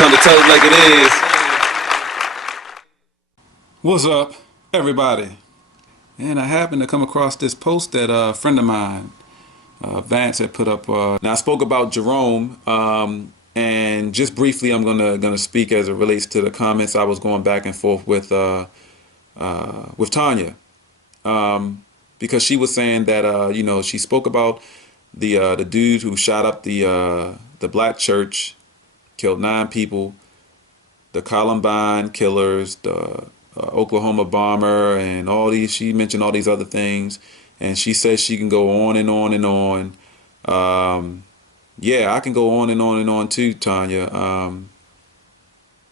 Time to tell it like it is. What's up, everybody? And I happened to come across this post that a friend of mine, Vance, had put up. Now I spoke about Jerome, and just briefly, I'm gonna speak as it relates to the comments I was going back and forth with Tanya, because she was saying that she spoke about the dude who shot up the black church, killed 9 people, the Columbine killers, the Oklahoma bomber, and all these. She mentioned all these other things, and she says she can go on and on and on. Yeah, I can go on and on and on too, Tanya.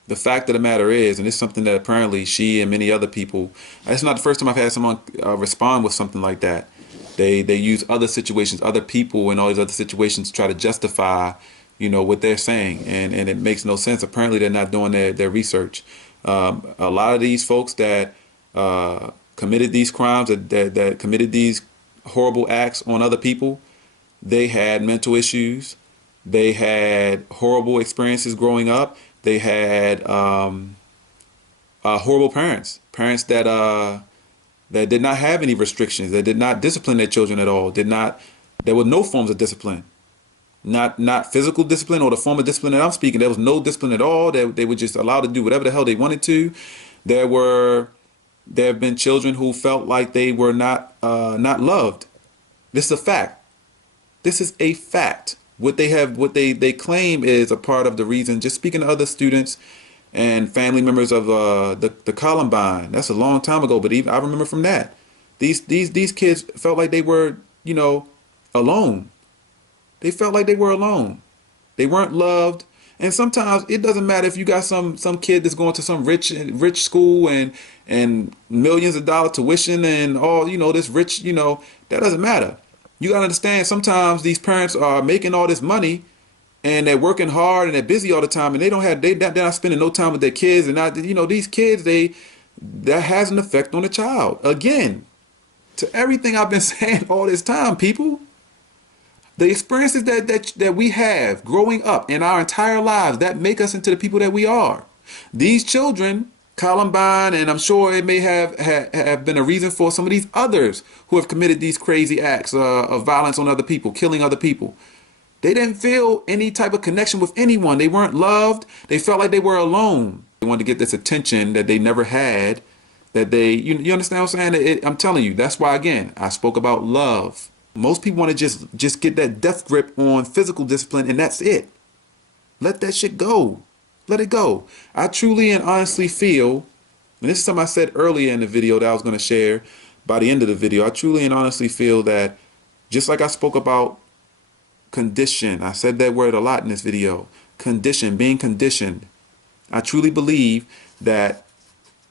The fact of the matter is, and it's something that apparently she and many other people. It's not the first time I've had someone respond with something like that. They use other situations, other people, and all these other situations to try to justify, what they're saying, and it makes no sense. Apparently, they're not doing their research. A lot of these folks that committed these crimes, that committed these horrible acts on other people, they had mental issues. They had horrible experiences growing up. They had horrible parents that did not have any restrictions. That did not discipline their children at all. There were no forms of discipline. Not physical discipline or the form of discipline that I'm speaking. There was no discipline at all. They were just allowed to do whatever the hell they wanted to. There have been children who felt like they were not loved. This is a fact. This is a fact. What they claim is a part of the reason. Just speaking to other students and family members of the Columbine. That's a long time ago, but even I remember from that. These kids felt like they were alone. They felt like they were alone. They weren't loved. And sometimes it doesn't matter if you got some kid that's going to some rich school and millions of dollar tuition and all, this rich, that doesn't matter. You got to understand, sometimes these parents are making all this money and they're working hard and they're busy all the time, and they're not spending no time with their kids, and these kids, that has an effect on the child. Again, to everything I've been saying all this time, people. The experiences that we have growing up in our entire lives, that make us into the people that we are. These children, Columbine, and I'm sure it may have been a reason for some of these others who have committed these crazy acts of violence on other people, killing other people. They didn't feel any type of connection with anyone. They weren't loved. They felt like they were alone. They wanted to get this attention that they never had. You understand what I'm saying? I'm telling you, that's why, again, I spoke about love. Most people want to just get that death grip on physical discipline, and that's it. Let that shit go. Let it go. I truly and honestly feel, and this is something I said earlier in the video that I was going to share by the end of the video, I truly and honestly feel that just like I spoke about condition, I said that word a lot in this video, condition, being conditioned. I truly believe that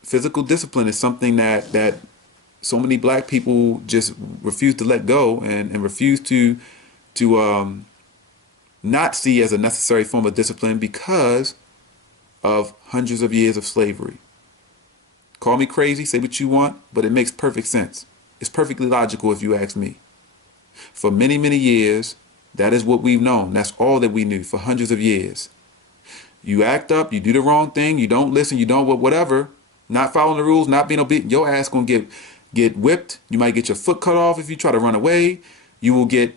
physical discipline is something that so many black people just refuse to let go and refuse to not see as a necessary form of discipline because of hundreds of years of slavery. Call me crazy, say what you want, but it makes perfect sense. It's perfectly logical if you ask me. For many, many years, that is what we've known. That's all that we knew for hundreds of years. You act up, you do the wrong thing, you don't listen, you don't whatever, not following the rules, not being obedient, your ass gonna get whipped. You might get your foot cut off if you try to run away. You will get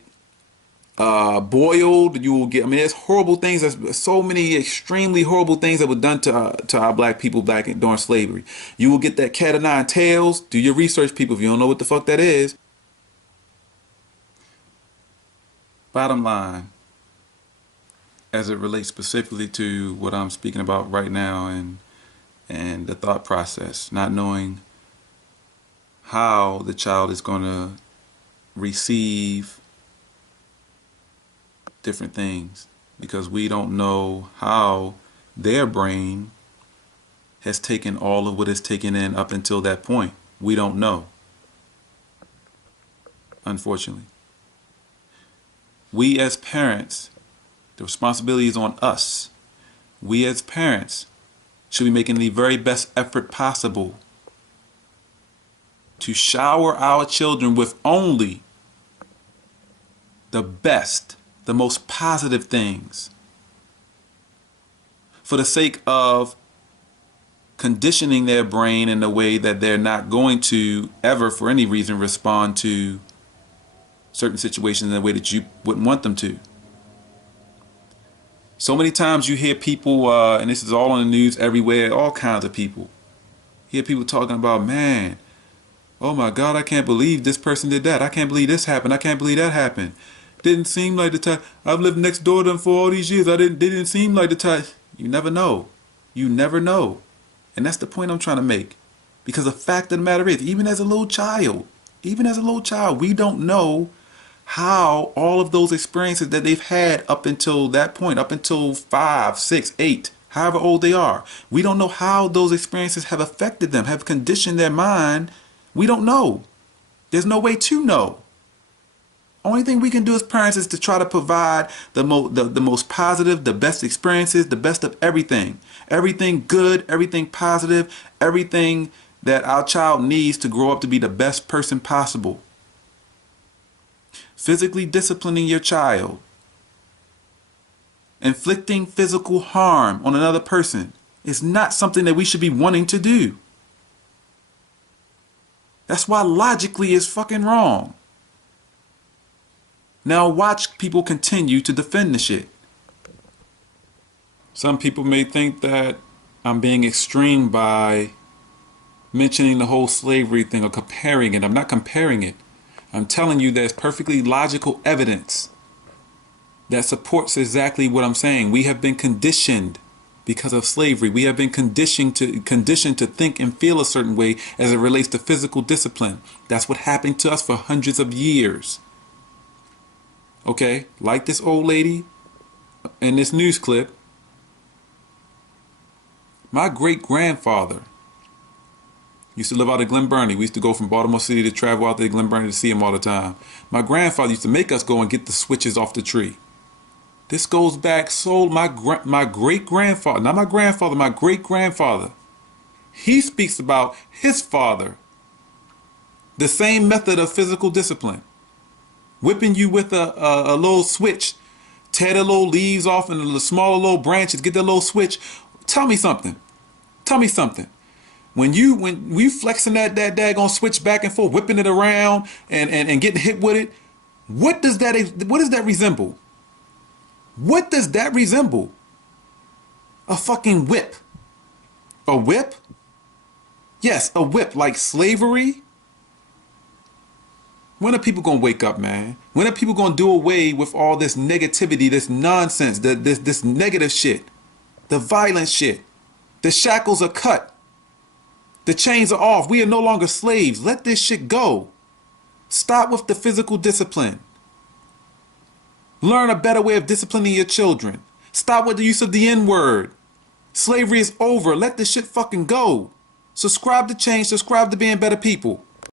boiled. You will get, there's horrible things. There's so many extremely horrible things that were done to our black people during slavery. You will get that cat o' nine tails. Do your research, people, if you don't know what the fuck that is. Bottom line, as it relates specifically to what I'm speaking about right now and the thought process, not knowing how the child is going to receive different things, because we don't know how their brain has taken all of what it's taken in up until that point. We don't know, unfortunately. We as parents, the responsibility is on us. We as parents should be making the very best effort possible to shower our children with only the best, the most positive things. for the sake of conditioning their brain in a way that they're not going to ever, for any reason, respond to certain situations in a way that you wouldn't want them to. So many times you hear people, and this is all on the news everywhere, all kinds of people. You hear people talking about, man, oh my God, I can't believe this person did that. I can't believe this happened. I can't believe that happened. Didn't seem like the type. I've lived next door to them for all these years. They didn't seem like the type. You never know. You never know. And that's the point I'm trying to make. Because the fact of the matter is, even as a little child, we don't know how all of those experiences that they've had up until that point, up until 5, 6, 8, however old they are. We don't know how those experiences have affected them, have conditioned their mind. We don't know. There's no way to know. Only thing we can do as parents is to try to provide the most positive, the best experiences, the best of everything. Everything good, everything positive, everything that our child needs to grow up to be the best person possible. Physically disciplining your child, inflicting physical harm on another person is not something that we should be wanting to do. That's why logically it's fucking wrong. Now watch people continue to defend the shit. Some people may think that I'm being extreme by mentioning the whole slavery thing or comparing it. I'm not comparing it. I'm telling you there's perfectly logical evidence that supports exactly what I'm saying. We have been conditioned because of slavery. We have been conditioned to think and feel a certain way as it relates to physical discipline. That's what happened to us for hundreds of years. Okay, like this old lady in this news clip, my great-grandfather used to live out in Glen Burnie. We used to go from Baltimore City to travel out there to Glen Burnie to see him all the time. My grandfather used to make us go and get the switches off the tree. This goes back my great-grandfather, not my grandfather, my great-grandfather. He speaks about his father. The same method of physical discipline. Whipping you with a little switch. Tear the little leaves off and the smaller little branches. Get the little switch. Tell me something. When we flexing that daggone switch back and forth, whipping it around and getting hit with it, what does that resemble? What does that resemble? A fucking whip. A whip? Yes, a whip. Like slavery? When are people going to wake up, man? When are people going to do away with all this negativity, this nonsense, this negative shit, the violent shit? The shackles are cut. The chains are off. We are no longer slaves. Let this shit go. Stop with the physical discipline. Learn a better way of disciplining your children. Stop with the use of the N-word. Slavery is over. Let this shit fucking go. Subscribe to change. Subscribe to being better people.